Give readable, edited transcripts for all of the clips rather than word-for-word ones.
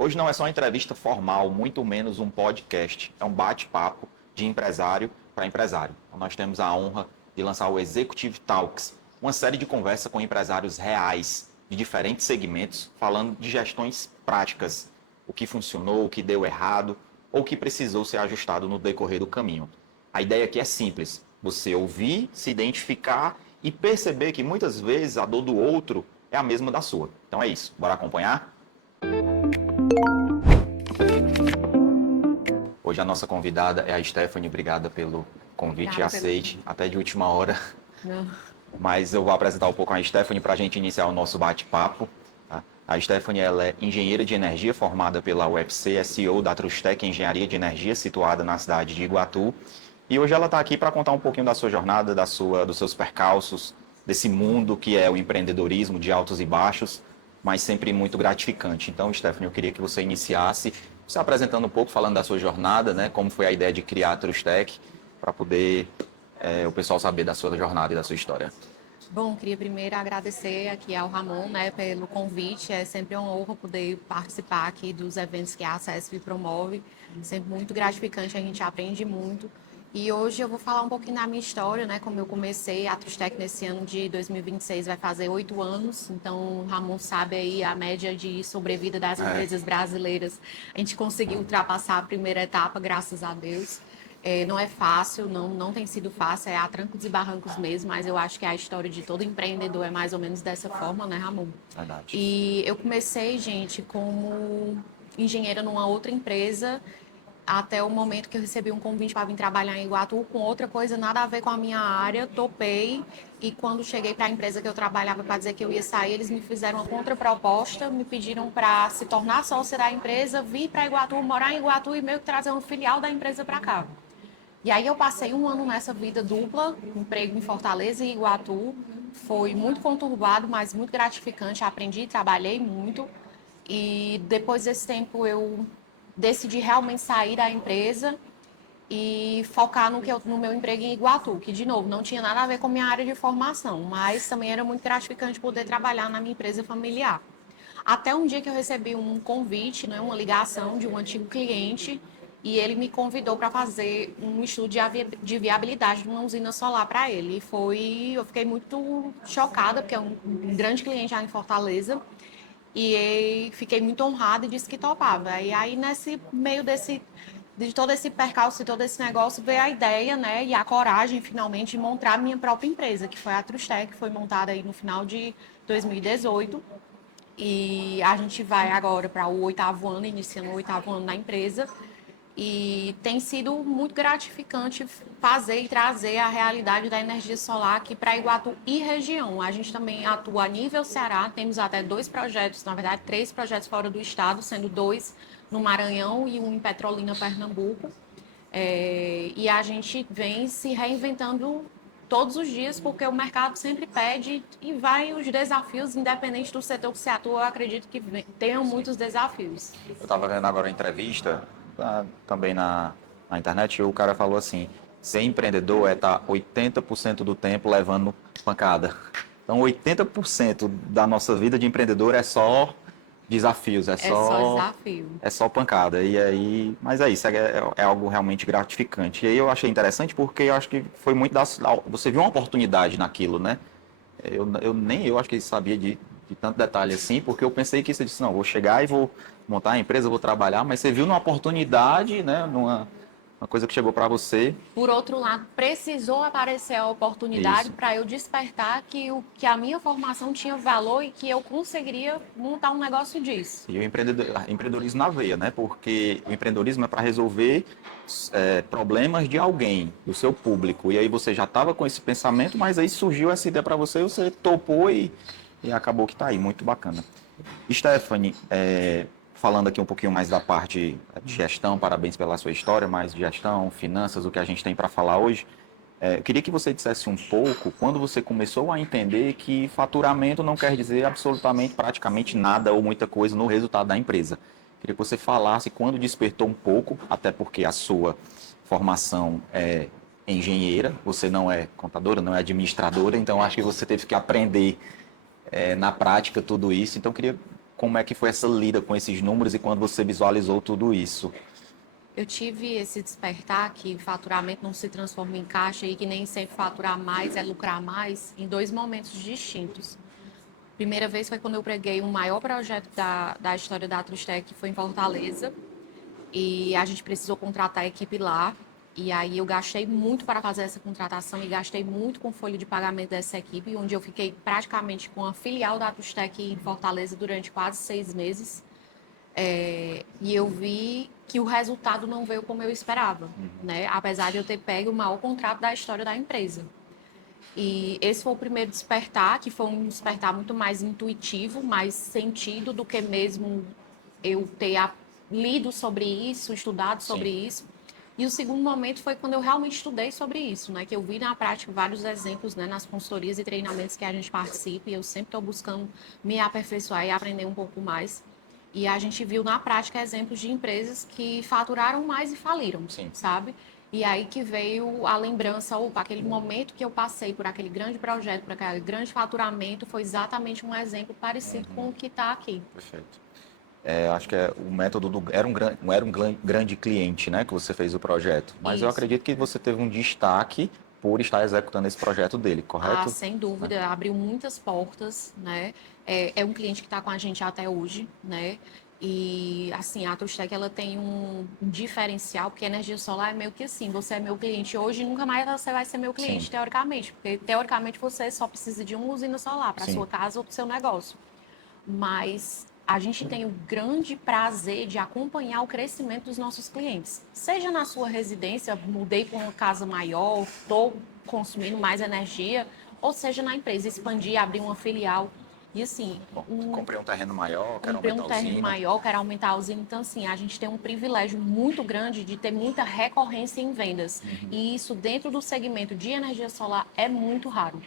Hoje não é só uma entrevista formal, muito menos um podcast. É um bate-papo de empresário para empresário. Então, nós temos a honra de lançar o Executive Talks, uma série de conversa com empresários reais de diferentes segmentos, falando de gestões práticas, o que funcionou, o que deu errado ou o que precisou ser ajustado no decorrer do caminho. A ideia aqui é simples, você ouvir, se identificar e perceber que muitas vezes a dor do outro é a mesma da sua. Então é isso, bora acompanhar? Hoje a nossa convidada é a Stephanie, obrigada pelo convite e aceite, até de última hora. Não. Mas eu vou apresentar um pouco a Stephanie para a gente iniciar o nosso bate-papo. Tá? A Stephanie ela é engenheira de energia formada pela UFC, é CEO da Trustec Engenharia de Energia, situada na cidade de Iguatu. E hoje ela está aqui para contar um pouquinho da sua jornada, dos seus percalços, desse mundo que é o empreendedorismo de altos e baixos, mas sempre muito gratificante. Então, Stephanie, eu queria que você iniciasse se apresentando um pouco, falando da sua jornada, né? Como foi a ideia de criar a Trustec, para poder o pessoal saber da sua jornada e da sua história. Bom, queria primeiro agradecer aqui ao Ramon, né, pelo convite. É sempre uma honra poder participar aqui dos eventos que a ACESF promove. Sempre muito gratificante, a gente aprende muito. E hoje eu vou falar um pouquinho da minha história, né, como eu comecei a Trustec nesse ano de 2026, vai fazer 8 anos. Então, o Ramon sabe aí a média de sobrevida das empresas brasileiras. A gente conseguiu ultrapassar a primeira etapa, graças a Deus. Não é fácil, não tem sido fácil, é a trancos e barrancos mesmo, mas eu acho que a história de todo empreendedor é mais ou menos dessa forma, né, Ramon? Verdade. E eu comecei, gente, como engenheira numa outra empresa, até o momento que eu recebi um convite para vir trabalhar em Iguatu com outra coisa, nada a ver com a minha área, topei. E quando cheguei para a empresa que eu trabalhava para dizer que eu ia sair, eles me fizeram uma contraproposta, me pediram para se tornar sócia da empresa, vir para Iguatu, morar em Iguatu e meio que trazer uma filial da empresa para cá. E aí eu passei um ano nessa vida dupla, emprego em Fortaleza e Iguatu. Foi muito conturbado, mas muito gratificante. Aprendi, trabalhei muito. E depois desse tempo eu decidi realmente sair da empresa e focar no meu emprego em Iguatu, que, de novo, não tinha nada a ver com a minha área de formação, mas também era muito gratificante poder trabalhar na minha empresa familiar. Até um dia que eu recebi um convite, né, uma ligação de um antigo cliente, e ele me convidou para fazer um estudo de viabilidade de uma usina solar para ele. Eu fiquei muito chocada, porque é um grande cliente lá em Fortaleza, e fiquei muito honrada e disse que topava. E aí, nesse meio de todo esse percalço e todo esse negócio, veio a ideia, né, e a coragem, finalmente, de montar a minha própria empresa, que foi a Trustec, que foi montada aí no final de 2018. E a gente vai agora para o 8º ano, iniciando o 8º ano na empresa. E tem sido muito gratificante fazer e trazer a realidade da energia solar aqui para Iguatu e região. A gente também atua a nível Ceará, temos até 2 projetos, na verdade 3 projetos fora do estado, sendo 2 no Maranhão e um em Petrolina, Pernambuco. E a gente vem se reinventando todos os dias, porque o mercado sempre pede e vai os desafios, independente do setor que se atua, eu acredito que tenham muitos desafios. Eu estava vendo agora uma entrevista também na internet e o cara falou assim, ser empreendedor é estar 80% do tempo levando pancada. Então 80% da nossa vida de empreendedor é só desafios, É só desafio. é só pancada. E aí, mas é isso, é algo realmente gratificante. E aí eu achei interessante porque eu acho que foi muito você viu uma oportunidade naquilo, né? Nem eu acho que sabia de tanto detalhe assim, porque eu pensei que você disse, não, vou chegar e vou montar a empresa, vou trabalhar, mas você viu numa oportunidade, né, uma coisa que chegou para você. Por outro lado, precisou aparecer a oportunidade Isso. para eu despertar que a minha formação tinha valor e que eu conseguiria montar um negócio disso. E o empreendedorismo na veia, né? Porque o empreendedorismo é para resolver problemas de alguém, do seu público. E aí você já estava com esse pensamento, mas aí surgiu essa ideia para você, você topou e acabou que está aí. Muito bacana. Stephanie, falando aqui um pouquinho mais da parte de gestão, parabéns pela sua história, mas gestão, finanças, o que a gente tem para falar hoje. Queria que você dissesse um pouco quando você começou a entender que faturamento não quer dizer absolutamente, praticamente nada ou muita coisa no resultado da empresa. Queria que você falasse quando despertou um pouco, até porque a sua formação é engenheira, você não é contadora, não é administradora, então acho que você teve que aprender na prática tudo isso. Então queria como é que foi essa lida com esses números e quando você visualizou tudo isso? Eu tive esse despertar que faturamento não se transforma em caixa e que nem sempre faturar mais é lucrar mais em dois momentos distintos. Primeira vez foi quando eu preguei o maior projeto da história da Atrustec, que foi em Fortaleza. E a gente precisou contratar a equipe lá. E aí eu gastei muito para fazer essa contratação e gastei muito com folha de pagamento dessa equipe, onde eu fiquei praticamente com a filial da Atrustec em Fortaleza durante quase 6 meses. E eu vi que o resultado não veio como eu esperava, né? Apesar de eu ter pego o maior contrato da história da empresa. E esse foi o primeiro despertar, que foi um despertar muito mais intuitivo, mais sentido do que mesmo eu ter lido sobre isso, estudado sobre Sim. isso. E o segundo momento foi quando eu realmente estudei sobre isso, né? Que eu vi na prática vários exemplos, né? Nas consultorias e treinamentos que a gente participa e eu sempre estou buscando me aperfeiçoar e aprender um pouco mais. E a gente viu na prática exemplos de empresas que faturaram mais e faliram, Sim. sabe? E aí que veio a lembrança, ou aquele momento que eu passei por aquele grande projeto, por aquele grande faturamento, foi exatamente um exemplo parecido com o que está aqui. Perfeito. Acho que o método era um grande cliente, né, que você fez o projeto. Mas eu Isso. acredito que você teve um destaque por estar executando esse projeto dele, Ah, correto? sem dúvida, abriu muitas portas, né? É um cliente que está com a gente até hoje, né? E, assim, a Atostec, ela tem um diferencial, porque a energia solar é meio que assim, você é meu cliente hoje e nunca mais você vai ser meu Sim, cliente, teoricamente, porque, teoricamente, você só precisa de uma usina solar para sim. sua casa ou para o seu negócio. Mas a gente tem o grande prazer de acompanhar o crescimento dos nossos clientes. Seja na sua residência, mudei para uma casa maior, estou consumindo mais energia, ou seja na empresa, expandir, abrir uma filial. E assim, Bom, comprei um terreno maior, quero comprei aumentar um a terreno usina. maior, quero aumentar a usina. Então, assim, a gente tem um privilégio muito grande de ter muita recorrência em vendas. E isso, dentro do segmento de energia solar, é muito raro.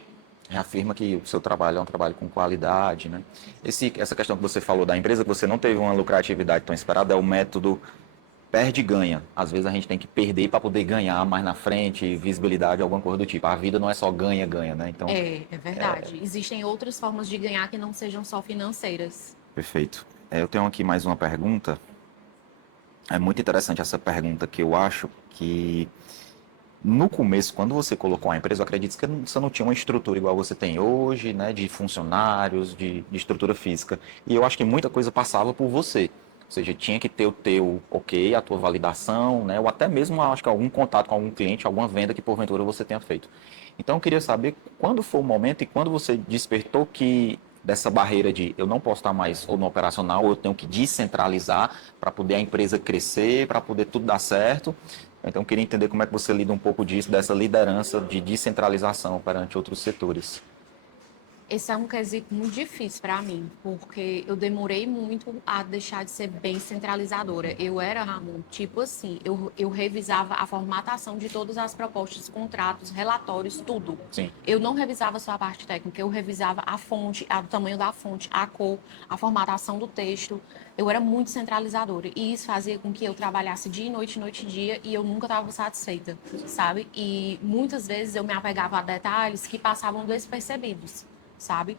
Reafirma que o seu trabalho é um trabalho com qualidade, né? Essa questão que você falou da empresa, que você não teve uma lucratividade tão esperada, é o método perde e ganha. Às vezes a gente tem que perder para poder ganhar mais na frente, visibilidade, alguma coisa do tipo. A vida não é só ganha, ganha, né? Então, É verdade. Existem outras formas de ganhar que não sejam só financeiras. perfeito. Eu tenho aqui mais uma pergunta. É muito interessante essa pergunta que eu acho que no começo, quando você colocou a empresa, eu acredito que você não tinha uma estrutura igual você tem hoje, né, de funcionários, de estrutura física. E eu acho que muita coisa passava por você. Ou seja, tinha que ter o teu ok, a tua validação, né, ou até mesmo, acho que algum contato com algum cliente, alguma venda que porventura você tenha feito. Então, eu queria saber quando foi o momento e quando você despertou que dessa barreira de eu não posso estar mais ou no operacional, ou eu tenho que descentralizar para poder a empresa crescer, para poder tudo dar certo. Então, eu queria entender como é que você lida um pouco disso, dessa liderança de descentralização perante outros setores. Esse é um quesito muito difícil para mim, porque eu demorei muito a deixar de ser bem centralizadora. Eu era, Ramon, tipo assim, eu revisava a formatação de todas as propostas, contratos, relatórios, tudo. Sim, Eu não revisava só a parte técnica, eu revisava a fonte, o tamanho da fonte, a cor, a formatação do texto. Eu era muito centralizadora e isso fazia com que eu trabalhasse dia e noite, noite e dia e eu nunca estava satisfeita, sabe? E muitas vezes eu me apegava a detalhes que passavam despercebidos, sabe?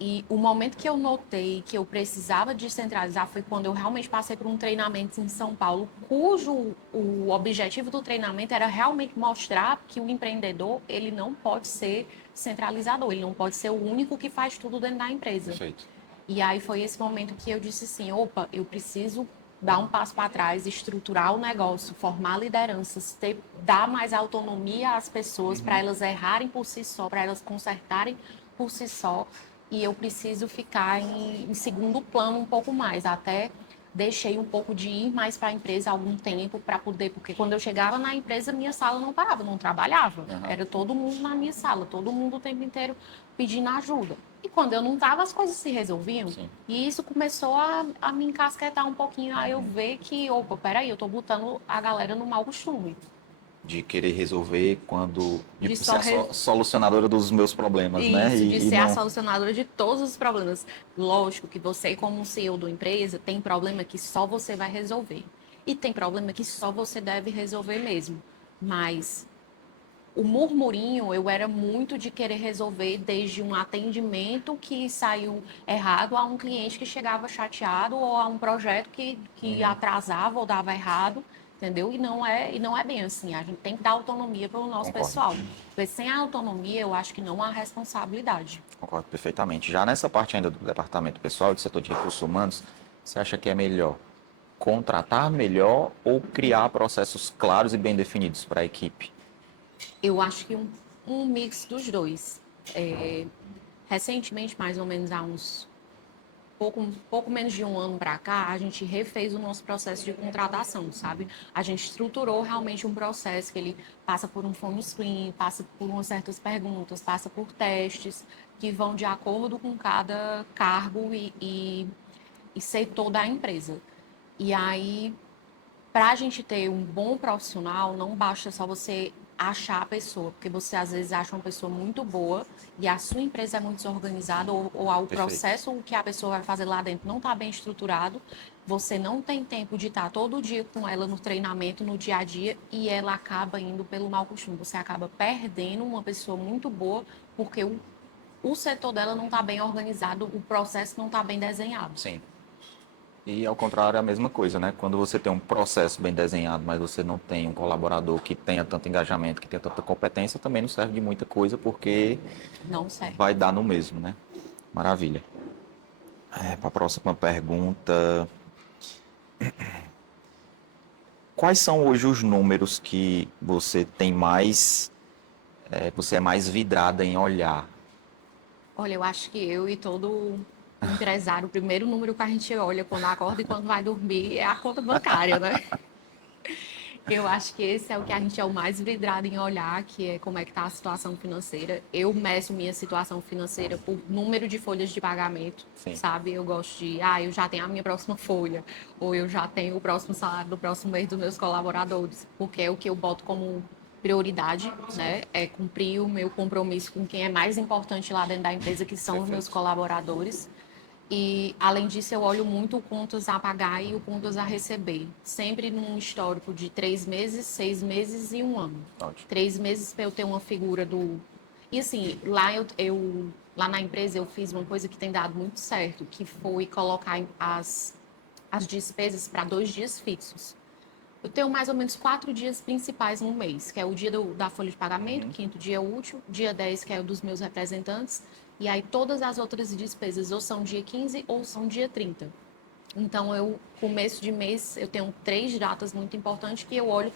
E o momento que eu notei que eu precisava descentralizar foi quando eu realmente passei por um treinamento em São Paulo, cujo o objetivo do treinamento era realmente mostrar que o empreendedor, ele não pode ser centralizador, ele não pode ser o único que faz tudo dentro da empresa. perfeito. E aí foi esse momento que eu disse assim, opa, eu preciso dar um passo para trás, estruturar o negócio, formar lideranças, dar mais autonomia às pessoas para elas errarem por si só, para elas consertarem por si só. E eu preciso ficar em segundo plano um pouco mais, até deixei um pouco de ir mais para a empresa há algum tempo para poder, porque quando eu chegava na empresa, minha sala não parava, não trabalhava. Aham. Era todo mundo na minha sala, todo mundo o tempo inteiro pedindo ajuda. E quando eu não estava, as coisas se resolviam. Sim. E isso começou a me encasquetar um pouquinho, a eu ver que, opa, peraí, eu tô botando a galera no mau costume. De querer resolver de De ser só a solucionadora dos meus problemas, né? isso, de E ser a não. solucionadora de todos os problemas. Lógico que você, como um CEO da empresa, tem problema que só você vai resolver. E tem problema que só você deve resolver mesmo. Mas o murmurinho, eu era muito de querer resolver desde um atendimento que saiu errado a um cliente que chegava chateado ou a um projeto que atrasava ou dava errado, entendeu? E não é bem assim. A gente tem que dar autonomia para o nosso Concordo. pessoal. Porque sem a autonomia, eu acho que não há responsabilidade. Concordo perfeitamente. Já nessa parte ainda do departamento pessoal, do setor de recursos humanos, você acha que é melhor contratar melhor ou criar processos claros e bem definidos para a equipe? Eu acho que um mix dos dois. É, recentemente, mais ou menos há uns pouco menos de um ano para cá, a gente refez o nosso processo de contratação, sabe? A gente estruturou realmente um processo que ele passa por um phone screen, passa por umas certas perguntas, passa por testes que vão de acordo com cada cargo e setor da empresa. E aí, para a gente ter um bom profissional, não basta só você achar a pessoa, porque você às vezes acha uma pessoa muito boa e a sua empresa é muito desorganizada ou o Perfeito. processo que a pessoa vai fazer lá dentro não está bem estruturado, você não tem tempo de estar todo dia com ela no treinamento, no dia a dia, e ela acaba indo pelo mau costume. Você acaba perdendo uma pessoa muito boa porque o setor dela não está bem organizado, o processo não está bem desenhado. Sim. E ao contrário, é a mesma coisa, né? Quando você tem um processo bem desenhado, mas você não tem um colaborador que tenha tanto engajamento, que tenha tanta competência, também não serve de muita coisa, porque Não serve. vai dar no mesmo, né? Maravilha. Para a próxima pergunta. Quais são hoje os números que você tem mais, você é mais vidrada em olhar? Olha, eu acho que eu e todo empresário, o primeiro número que a gente olha quando acorda e quando vai dormir é a conta bancária, né? Eu acho que esse é o que a gente é o mais vidrado em olhar, que é como é que está a situação financeira. Eu meço minha situação financeira por número de folhas de pagamento, Sim, sabe? Eu gosto de, eu já tenho a minha próxima folha, ou eu já tenho o próximo salário do próximo mês dos meus colaboradores, porque é o que eu boto como prioridade, né? É cumprir o meu compromisso com quem é mais importante lá dentro da empresa, que são os meus perfeito. colaboradores. E, além disso, eu olho muito o contas a pagar e o contas a receber. Sempre num histórico de 3 meses, 6 meses e um ano. Ótimo. 3 meses para eu ter uma figura do... E assim, lá na empresa eu fiz uma coisa que tem dado muito certo, que foi colocar as despesas para 2 dias fixos. Eu tenho mais ou menos 4 dias principais no mês, que é o dia da folha de pagamento, quinto dia útil, dia 10, que é o dos meus representantes, e aí todas as outras despesas ou são dia 15 ou são dia 30. Então, começo de mês, eu tenho 3 datas muito importantes que eu olho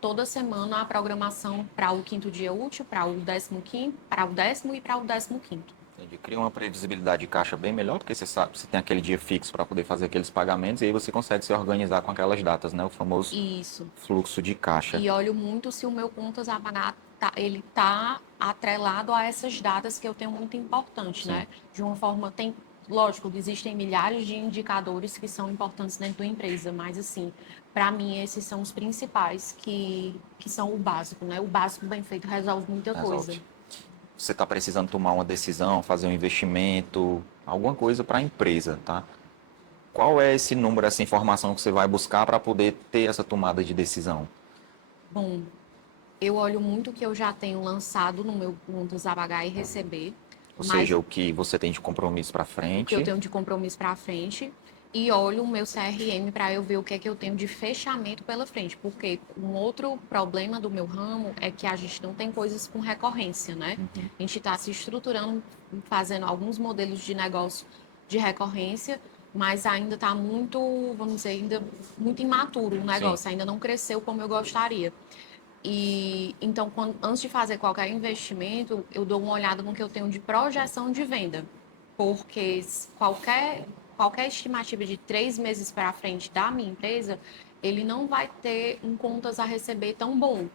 toda semana a programação para o quinto dia útil, para o 15º, para o 10º e para o 15º. Entendi. Cria uma previsibilidade de caixa bem melhor, porque você sabe, você tem aquele dia fixo para poder fazer aqueles pagamentos e aí você consegue se organizar com aquelas datas, né? O famoso Isso. fluxo de caixa. E olho muito se o meu contas a pagar ele tá atrelado a essas datas que eu tenho muito importante, Sim, né? De uma forma lógico, existem milhares de indicadores que são importantes dentro da empresa, mas assim, para mim esses são os principais que são o básico, né? O básico bem feito resolve muita coisa. resolve. Você está precisando tomar uma decisão, fazer um investimento, alguma coisa para a empresa, tá? Qual é esse número, essa informação que você vai buscar para poder ter essa tomada de decisão? Bom, eu olho muito o que eu já tenho lançado no meu contas a pagar e receber, Ou mas seja, o que você tem de compromisso para o que eu frente. tenho de compromisso para frente e olho o meu CRM para eu ver o que é que eu tenho de fechamento pela frente, porque um outro problema do meu ramo é que a gente não tem coisas com recorrência, né? A gente está se estruturando, fazendo alguns modelos de negócio de recorrência, mas ainda está muito, vamos dizer, ainda muito imaturo o Sim, negócio, ainda não cresceu como eu gostaria. E então, antes de fazer qualquer investimento, eu dou uma olhada no que eu tenho de projeção de venda, porque qualquer estimativa de 3 meses para frente da minha empresa, ele não vai ter um contas a receber tão bom.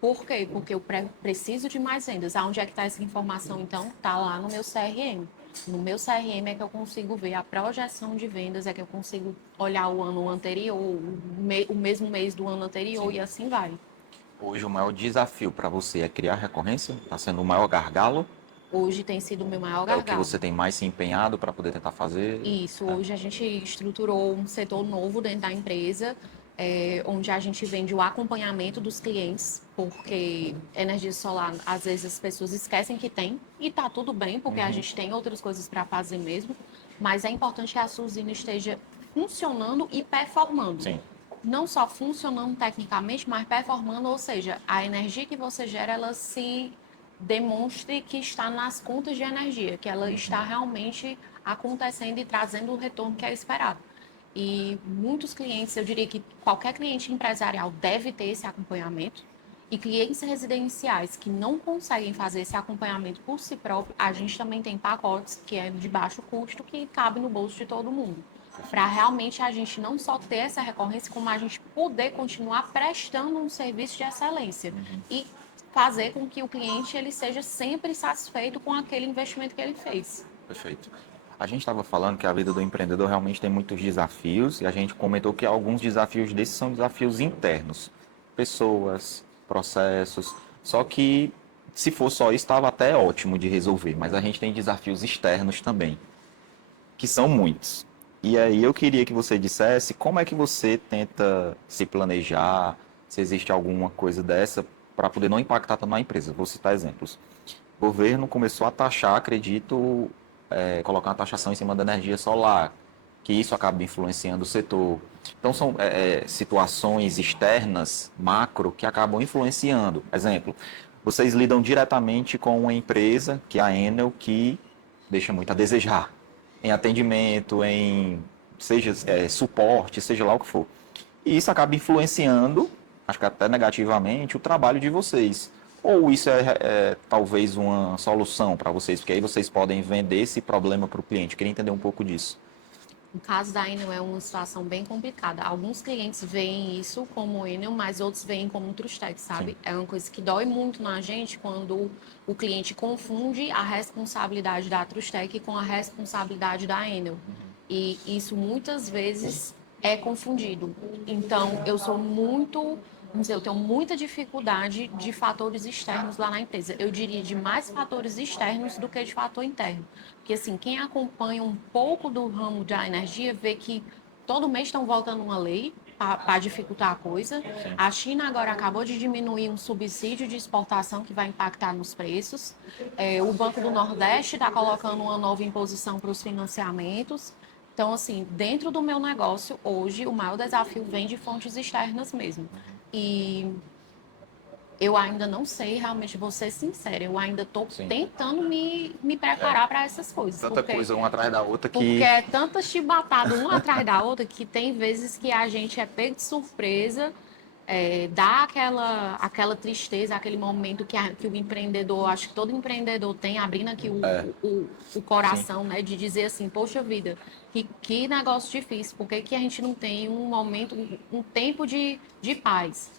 Por quê? Porque eu preciso de mais vendas. Aonde é que está essa informação, então? Está lá no meu CRM. No meu CRM é que eu consigo ver a projeção de vendas, é que eu consigo olhar o ano anterior, o mesmo mês do ano anterior sim. e assim vai. Hoje o maior desafio para você é criar recorrência? Está sendo o maior gargalo? Hoje tem sido o meu maior É o que gargalo. você tem mais se empenhado para poder tentar fazer? Isso, É, hoje a gente estruturou um setor novo dentro da empresa, onde a gente vende o acompanhamento dos clientes, porque energia solar, às vezes as pessoas esquecem que tem, e tá tudo bem, porque a gente tem outras coisas para fazer mesmo, mas é importante que a sua usina esteja funcionando e performando. Sim. Não só funcionando tecnicamente, mas performando, ou seja, a energia que você gera, ela se demonstre que está nas contas de energia, que ela está realmente acontecendo e trazendo o retorno que é esperado. E muitos clientes, eu diria que qualquer cliente empresarial deve ter esse acompanhamento. E clientes residenciais que não conseguem fazer esse acompanhamento por si próprio, a gente também tem pacotes que é de baixo custo, que cabe no bolso de todo mundo. Para realmente a gente não só ter essa recorrência, como a gente poder continuar prestando um serviço de excelência. E fazer com que o cliente ele seja sempre satisfeito com aquele investimento que ele fez. Perfeito. A gente estava falando que a vida do empreendedor realmente tem muitos desafios e a gente comentou que alguns desafios desses são desafios internos. Pessoas, processos. Só que se for só isso, estava até ótimo de resolver. Mas a gente tem desafios externos também, que são muitos. E aí eu queria que você dissesse como é que você tenta se planejar, se existe alguma coisa dessa, para poder não impactar tanto na empresa. Vou citar exemplos. O governo começou a taxar, acredito, colocar uma taxação em cima da energia solar, que isso acaba influenciando o setor. Então, são situações externas, macro, que acabam influenciando. Exemplo, vocês lidam diretamente com uma empresa, que é a Enel, que deixa muito a desejar em atendimento, em seja suporte, seja lá o que for. E isso acaba influenciando, acho que até negativamente, o trabalho de vocês. Ou isso é talvez uma solução para vocês, porque aí vocês podem vender esse problema para o cliente. Queria entender um pouco disso. No caso da Enel é uma situação bem complicada. Alguns clientes veem isso como Enel, mas outros veem como um Trustec, sabe? Sim. É uma coisa que dói muito na gente quando o cliente confunde a responsabilidade da Trustec com a responsabilidade da Enel. E isso muitas vezes é confundido. Então, eu sou muito, vamos dizer, eu tenho muita dificuldade de fatores externos lá na empresa. Eu diria de mais fatores externos do que de fator interno. Porque, assim, quem acompanha um pouco do ramo da energia vê que todo mês estão voltando uma lei para dificultar a coisa. A China agora acabou de diminuir um subsídio de exportação que vai impactar nos preços. O Banco do Nordeste está colocando uma nova imposição para os financiamentos. Então, assim, dentro do meu negócio, hoje, o maior desafio vem de fontes externas mesmo. E eu ainda não sei, realmente, vou ser sincera, eu ainda estou Sim. tentando me preparar para essas coisas. Tanta coisa uma atrás da outra Porque que. é tanta chibatada uma atrás da outra que tem vezes que a gente é pego de surpresa, dá aquela tristeza, aquele momento que o empreendedor, acho que todo empreendedor tem, abrindo aqui o coração, né, de dizer assim, poxa vida, que negócio difícil, por que que a gente não tem um momento, um tempo de paz?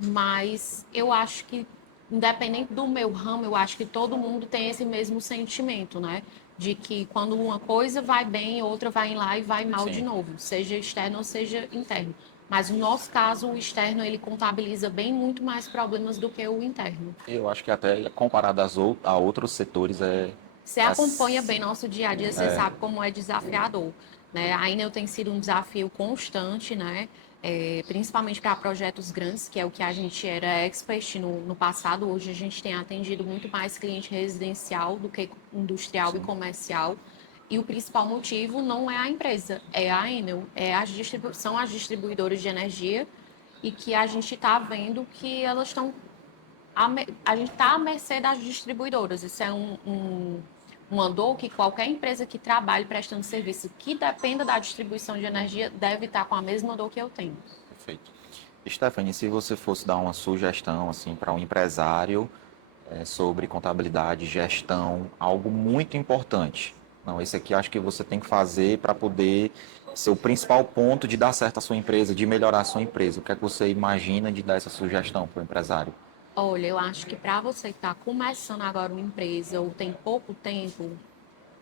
Mas eu acho que, independente do meu ramo, eu acho que todo mundo tem esse mesmo sentimento, né? De que quando uma coisa vai bem, outra vai lá e vai mal de Sim. novo, seja externo ou seja interno. Mas no nosso caso, o externo ele contabiliza bem muito mais problemas do que o interno. Eu acho que até comparado a outros setores Você acompanha bem nosso dia a dia, você sabe como é desafiador, né? A Enel tem sido um desafio constante, né? Principalmente para projetos grandes, que é o que a gente era expert no passado. Hoje a gente tem atendido muito mais cliente residencial do que industrial e comercial. E o principal motivo não é a empresa, é a Enel, são as distribuidoras de energia e que a gente está vendo que elas estão a gente está à mercê das distribuidoras. Isso é uma dor que qualquer empresa que trabalhe prestando serviço que dependa da distribuição de energia deve estar com a mesma dor que eu tenho. Perfeito. Stephanie, se você fosse dar uma sugestão assim para um empresário sobre contabilidade, gestão, algo muito importante. Não, esse aqui acho que você tem que fazer para poder ser o principal ponto de dar certo a sua empresa, de melhorar a sua empresa. O que é que você imagina de dar essa sugestão para o empresário? Olha, eu acho que para você que está começando agora uma empresa ou tem pouco tempo,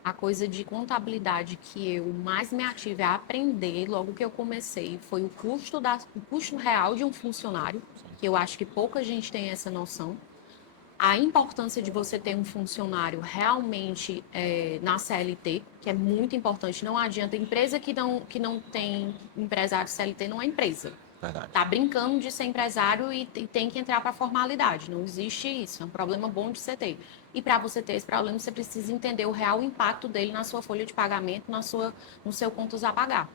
a coisa de contabilidade que eu mais me ative a aprender logo que eu comecei foi o custo real de um funcionário, que eu acho que pouca gente tem essa noção. A importância de você ter um funcionário realmente na CLT, que é muito importante. Não adianta, empresa que não tem empresário CLT não é empresa. Verdade. Tá brincando de ser empresário e tem que entrar para a formalidade. Não existe isso. É um problema bom de você ter. E para você ter esse problema, você precisa entender o real impacto dele na sua folha de pagamento, no seu contas a pagar.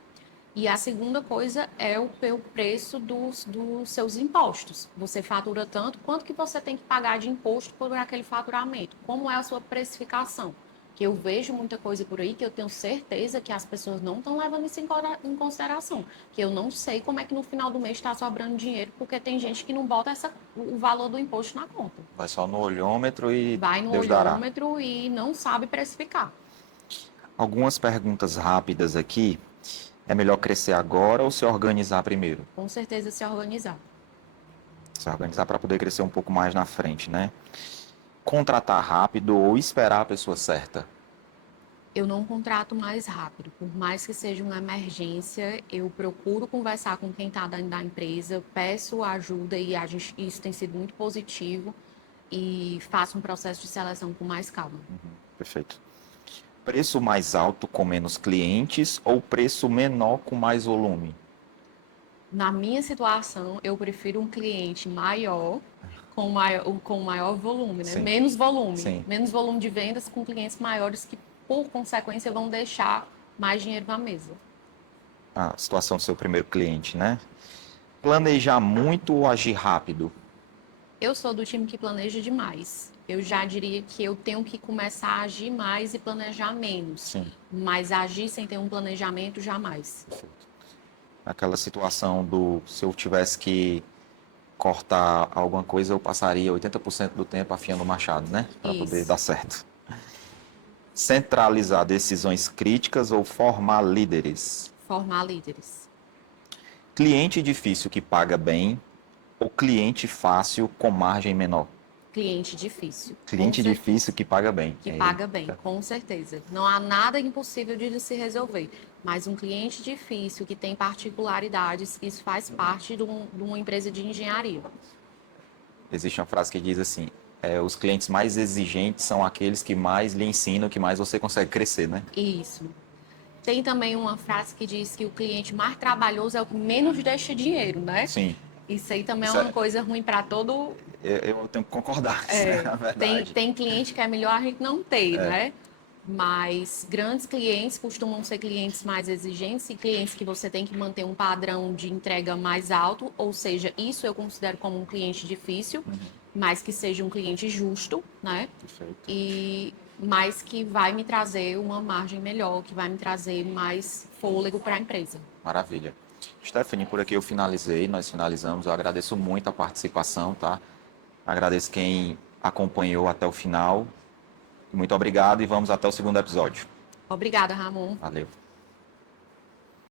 E a segunda coisa é o preço dos seus impostos. Você fatura tanto, quanto que você tem que pagar de imposto por aquele faturamento? Como é a sua precificação? Que eu vejo muita coisa por aí que eu tenho certeza que as pessoas não estão levando isso em consideração. Que eu não sei como é que no final do mês está sobrando dinheiro, porque tem gente que não bota o valor do imposto na conta. Vai só no olhômetro e Vai no Deus dará. olhômetro e não sabe precificar. Algumas perguntas rápidas aqui. É melhor crescer agora ou se organizar primeiro? Com certeza se organizar. Se organizar para poder crescer um pouco mais na frente, né? Contratar rápido ou esperar a pessoa certa? Eu não contrato mais rápido. Por mais que seja uma emergência, eu procuro conversar com quem está dentro da empresa, peço ajuda e isso tem sido muito positivo e faço um processo de seleção com mais calma. Perfeito. Preço mais alto com menos clientes ou preço menor com mais volume? Na minha situação, eu prefiro um cliente maior, com maior volume, né? Sim. Sim. Menos volume de vendas com clientes maiores que, por consequência, vão deixar mais dinheiro na mesa. A situação do seu primeiro cliente, né? Planejar muito ou agir rápido? Eu sou do time que planeja demais. Eu já diria que eu tenho que começar a agir mais e planejar menos. Sim. Mas agir sem ter um planejamento, jamais. Perfeito. Aquela situação se eu tivesse que cortar alguma coisa, eu passaria 80% do tempo afiando o machado, né? Para poder Isso. dar certo. Centralizar decisões críticas ou formar líderes? Formar líderes. Cliente difícil que paga bem ou cliente fácil com margem menor? Cliente difícil. Cliente difícil que paga bem. Que paga bem, com certeza. Não há nada impossível de se resolver. Mas um cliente difícil que tem particularidades, isso faz parte de uma empresa de engenharia. Existe uma frase que diz assim: os clientes mais exigentes são aqueles que mais lhe ensinam, que mais você consegue crescer, né? Isso. Tem também uma frase que diz que o cliente mais trabalhoso é o que menos deixa dinheiro, né? Sim. Isso aí também Isso é uma coisa ruim para todo. Eu tenho que concordar, isso é a verdade. Tem cliente que é melhor a gente não ter, né? Mas grandes clientes costumam ser clientes mais exigentes e clientes que você tem que manter um padrão de entrega mais alto, ou seja, isso eu considero como um cliente difícil, mas que seja um cliente justo, né? Perfeito. Mas que vai me trazer uma margem melhor, que vai me trazer mais fôlego para a empresa. Maravilha. Stephanie, por aqui eu finalizei, nós finalizamos. Eu agradeço muito a participação, tá? Agradeço quem acompanhou até o final. Muito obrigado e vamos até o segundo episódio. Obrigada, Ramon. Valeu.